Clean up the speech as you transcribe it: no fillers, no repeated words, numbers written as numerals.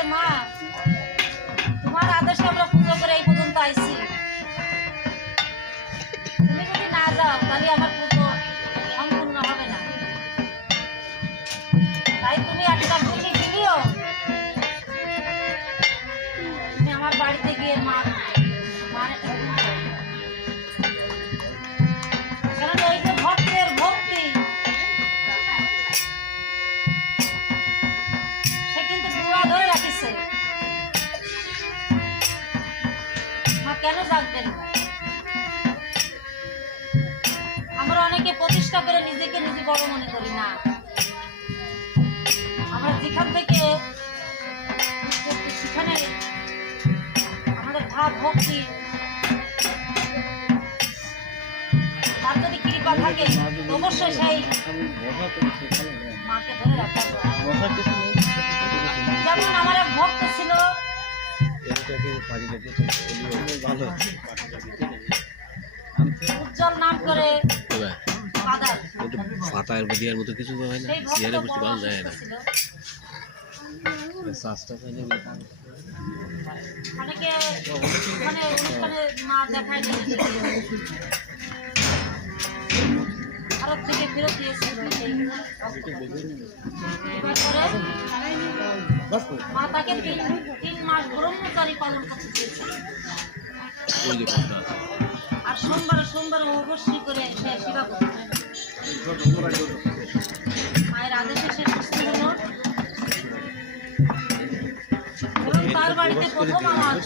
বলছে, মা তোমার আদেশে আমরা পুজো করে এই পর্যন্ত আইছি, তুমি যদি না যাও তাহলে আমার পুজো সম্পূর্ণ হবে না। তাই তুমি একটা বুঝে দিলিও, তুমি আমার বাড়িতে গিয়ে মার একটা কারণ এই যে ভক্তের ভক্তি, সে কিন্তু গুড়া ধরে রাখিছে। মা কেন জাগবেন? আমরা অনেকে প্রতিষ্ঠা করে নিজেকে নিজে বড় মনে করি না। আমরা যেখান থেকে সেখানে আমাদের ভাব ভক্তি তার যদি কৃপা থাকে অবশ্যই সেই মাকে ধরে রাখা। যেমন আমার এক ভক্ত ছিল, উজ্জ্বল নাম করে পাতার দিয়ার মতো কিছু হয় না, চেয়ারে বসে ভালো যায় না। অনেকে মানে অনুষ্ঠানে মা দেখায় ভারত থেকে ফেরত দিয়েছিল। মা তাকে 3 মাস ব্রহ্মচারী পালন করতে দিয়েছিল। আর সোমবার অবশ্যই করে সে সেবা করতে। মায়ের আদেশে সে সুস্থ হলো এবং তার বাড়িতে প্রথম আমার